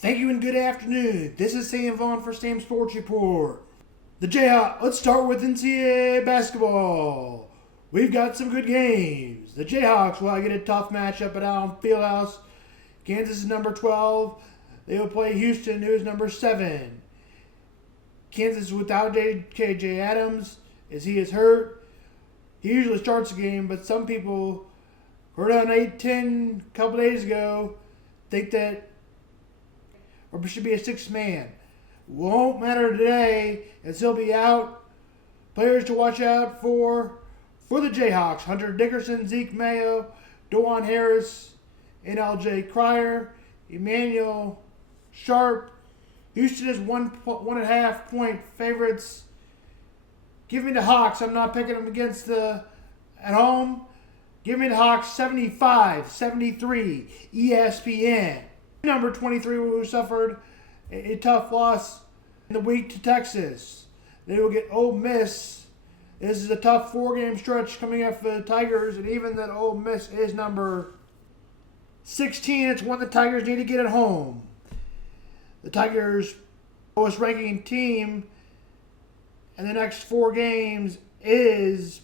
Thank you and good afternoon. This is Sam Vaughn for Sam Sports Report. The Jayhawks, let's start with NCAA basketball. We've got some good games. The Jayhawks will get a tough matchup at Allen Fieldhouse. Kansas is number 12. They will play Houston, who is number 7. Kansas is without KJ Adams, as he is hurt. He usually starts the game, but some people heard on 8-10 a couple days ago think that or should be a sixth man. Won't matter today, as he'll be out. Players to watch out for the Jayhawks: Hunter Dickerson, Zeke Mayo, DeJuan Harris, NLJ Cryer, Emmanuel Sharp. Houston is 1.5 point favorites. Give me the Hawks. I'm not picking them against at home. Give me the Hawks 75-73 ESPN. Number 23, who suffered a tough loss in the week to Texas. They will get Ole Miss. This is a tough 4-game stretch coming up for the Tigers, and even that Ole Miss is number 16, it's one the Tigers need to get at home. The Tigers' lowest ranking team in the next 4 games is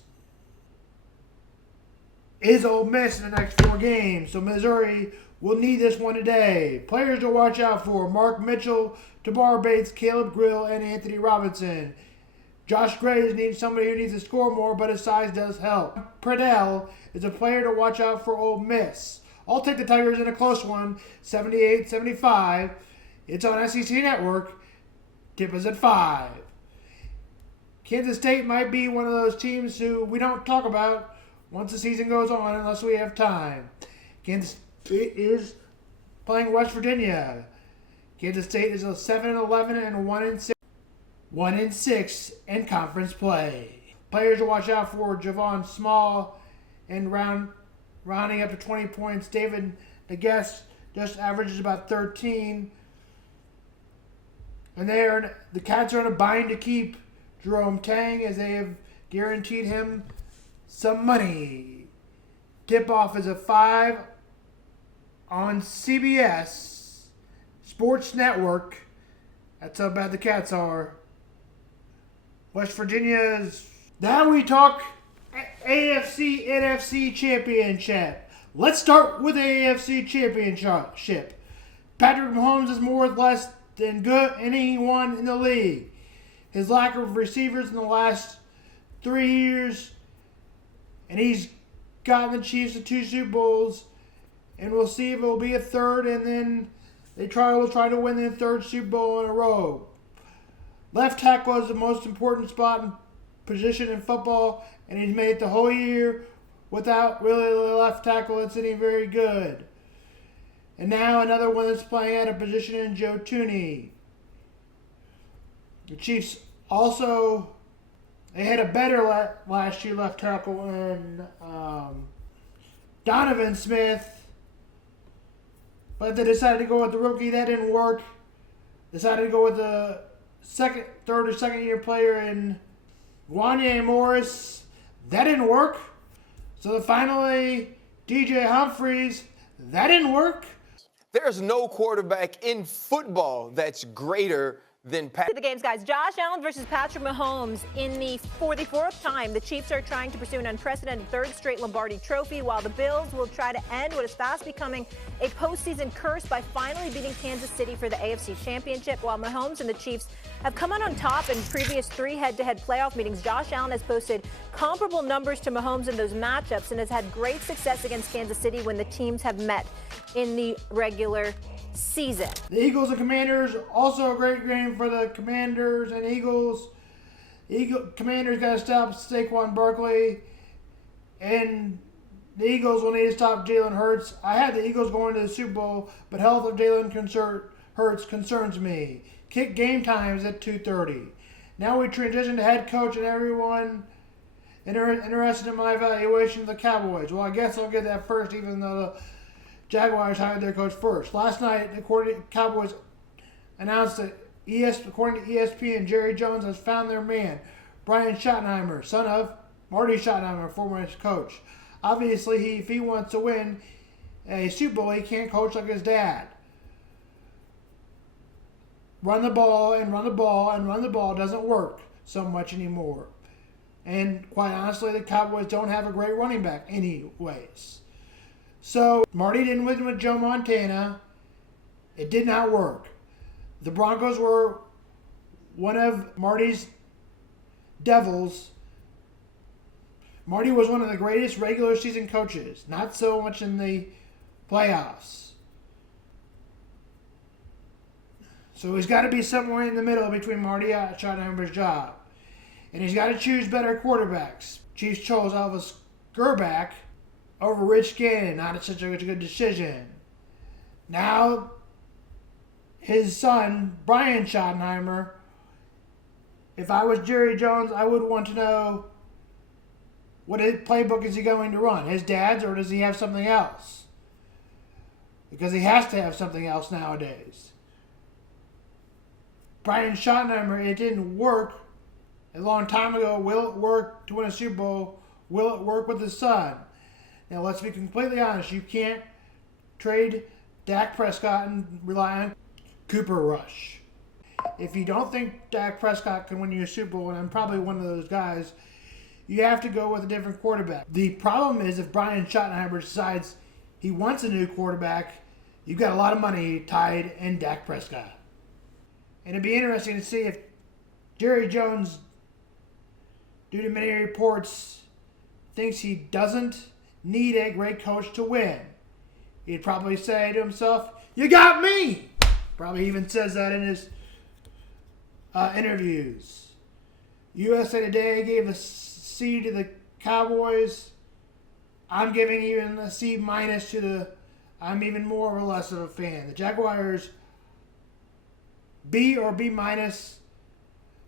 Ole Miss in the next 4 games. So Missouri will need this one today. Players to watch out for: Mark Mitchell, Tabar Bates, Caleb Grill, and Anthony Robinson. Josh Gray needs somebody who needs to score more, but his size does help. Pradell is a player to watch out for Ole Miss. I'll take the Tigers in a close one, 78-75. It's on SEC Network. Tip is at 5. Kansas State might be one of those teams who we don't talk about once the season goes on unless we have time. Kansas State is playing West Virginia. Kansas State is a 7-11 and 1-6. 1-6 in conference play. Players to watch out for: Javon Small, and rounding up to 20 points, David DeGuest just averages about 13. And the Cats are in a bind to keep Jerome Tang, as they have guaranteed him some money. Tip-off is at 5 on CBS Sports Network. That's how bad the Cats are. West Virginia's. Now we talk AFC NFC Championship. Let's start with the AFC Championship. Patrick Mahomes is more or less than good anyone in the league. His lack of receivers in the last 3 years, and he's gotten the Chiefs to 2 Super Bowls, and we'll see if it will be a third, and then will try to win their 3rd Super Bowl in a row. Left tackle is the most important spot and position in football, and he's made it the whole year without really a left tackle that's any very good. And now another one that's playing at a position in Joe Tooney. The Chiefs also, they had a better last year left tackle in Donovan Smith, but they decided to go with the rookie. That didn't work. Decided to go with the third or second year player in Wanya Morris. That didn't work. So finally, DJ Humphries. That didn't work. There's no quarterback in football that's greater than Patrick. The games, guys. Josh Allen versus Patrick Mahomes. For the 4th time, the Chiefs are trying to pursue an unprecedented 3rd straight Lombardi trophy, while the Bills will try to end what is fast becoming a postseason curse by finally beating Kansas City for the AFC Championship. While Mahomes and the Chiefs have come out on top in previous 3 head-to-head playoff meetings, Josh Allen has posted comparable numbers to Mahomes in those matchups and has had great success against Kansas City when the teams have met in the regular season. The Eagles and Commanders, also a great game for the Commanders and Eagles. Commanders got to stop Saquon Barkley, and the Eagles will need to stop Jalen Hurts. I had the Eagles going to the Super Bowl, but health of Jalen Hurts concerns me. Kick game time is at 2:30. Now we transition to head coach, and everyone interested in my evaluation of the Cowboys. Well, I guess I'll get that first, even though the Jaguars hired their coach first. Last night, according to Cowboys, announced that according to ESPN, Jerry Jones has found their man, Brian Schottenheimer, son of Marty Schottenheimer, former coach. Obviously, if he wants to win a Super Bowl, he can't coach like his dad. run the ball and run the ball and run the ball doesn't work so much anymore. And quite honestly, the Cowboys don't have a great running back anyways. So Marty didn't win with Joe Montana. It did not work. The Broncos were one of Marty's devils. Marty was one of the greatest regular season coaches, not so much in the playoffs. So he's got to be somewhere in the middle between Marty Schottenheimer's job. And he's got to choose better quarterbacks. Chiefs chose Elvis Gerback over Rich Gannon. Not such a good decision. Now, his son, Brian Schottenheimer, if I was Jerry Jones, I would want to know what playbook is he going to run? His dad's, or does he have something else? Because he has to have something else nowadays. Brian Schottenheimer, it didn't work a long time ago. Will it work to win a Super Bowl? Will it work with his son? Now, let's be completely honest. You can't trade Dak Prescott and rely on Cooper Rush. If you don't think Dak Prescott can win you a Super Bowl, and I'm probably one of those guys, you have to go with a different quarterback. The problem is if Brian Schottenheimer decides he wants a new quarterback, you've got a lot of money tied in Dak Prescott. And it'd be interesting to see if Jerry Jones, due to many reports, thinks he doesn't need a great coach to win. He'd probably say to himself, "You got me!" Probably even says that in his interviews. USA Today gave a C to the Cowboys. I'm giving even a C minus to the. I'm even more or less of a fan. The Jaguars, B or B minus.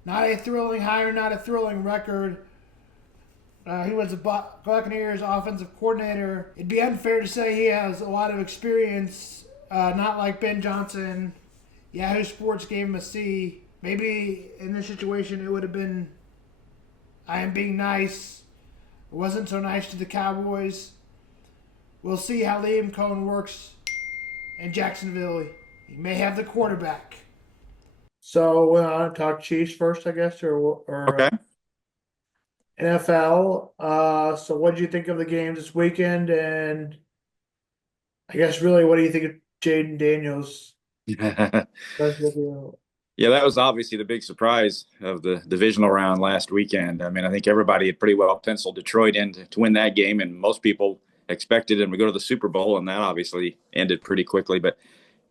Not a thrilling hire, not a thrilling record. He was the Buccaneers offensive coordinator. It'd be unfair to say he has a lot of experience, not like Ben Johnson. Yahoo Sports gave him a C. Maybe in this situation it would have been, I am being nice. It wasn't so nice to the Cowboys. We'll see how Liam Cohen works in Jacksonville. He may have the quarterback. So we'll talk Chiefs first, I guess, or Okay. NFL. So what did you think of the game this weekend? And I guess really, what do you think of Jaden Daniels? Yeah, that was obviously the big surprise of the divisional round last weekend. I mean, I think everybody had pretty well penciled Detroit in to win that game, and most people expected him to go to the Super Bowl, and that obviously ended pretty quickly. But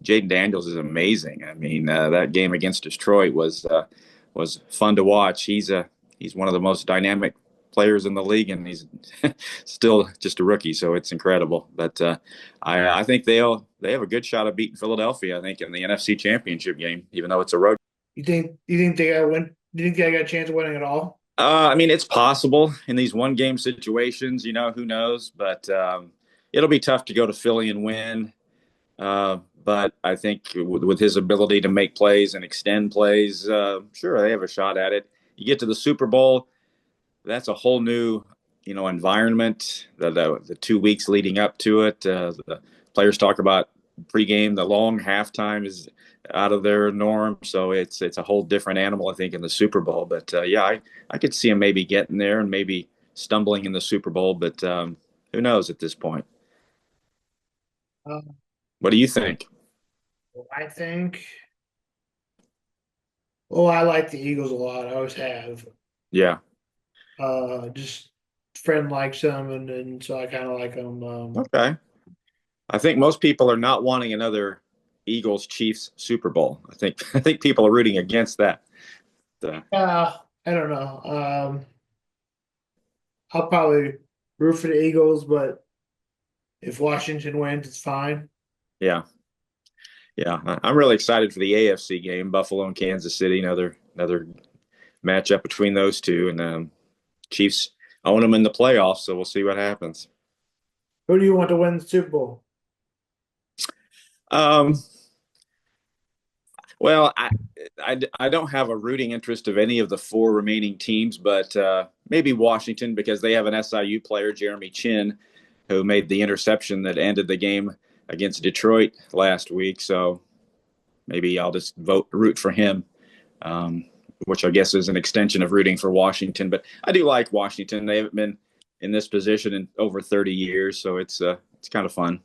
Jaden Daniels is amazing. I mean, that game against Detroit was fun to watch. He's one of the most dynamic players in the league, and he's still just a rookie, so it's incredible. But I think they have a good shot of beating Philadelphia, I think, in the NFC Championship game, even though it's a road. You think they got win? Do you think they got a chance of winning at all? I mean, it's possible in these one-game situations. Who knows? But it'll be tough to go to Philly and win. But I think with his ability to make plays and extend plays, sure, they have a shot at it. You get to the Super Bowl, that's a whole new, environment. The 2 weeks leading up to it, the players talk about pregame. The long halftime is out of their norm, so it's a whole different animal, I think, in the Super Bowl. But I could see him maybe getting there and maybe stumbling in the Super Bowl, but who knows at this point? What do you think? I think. Well, I like the Eagles a lot. I always have. Yeah. Just friend likes them, and so I kind of like them. Okay. I think most people are not wanting another Eagles-Chiefs Super Bowl. I think people are rooting against that. I don't know. I'll probably root for the Eagles, but if Washington wins, it's fine. Yeah. I'm really excited for the AFC game, Buffalo and Kansas City. Another matchup between those two, and Chiefs own them in the playoffs, so we'll see what happens. Who do you want to win the Super Bowl? Well, I don't have a rooting interest of any of the four remaining teams, but maybe Washington, because they have an SIU player, Jeremy Chin, who made the interception that ended the game against Detroit last week. So maybe I'll just root for him, which I guess is an extension of rooting for Washington. But I do like Washington. They haven't been in this position in over 30 years, so it's kind of fun.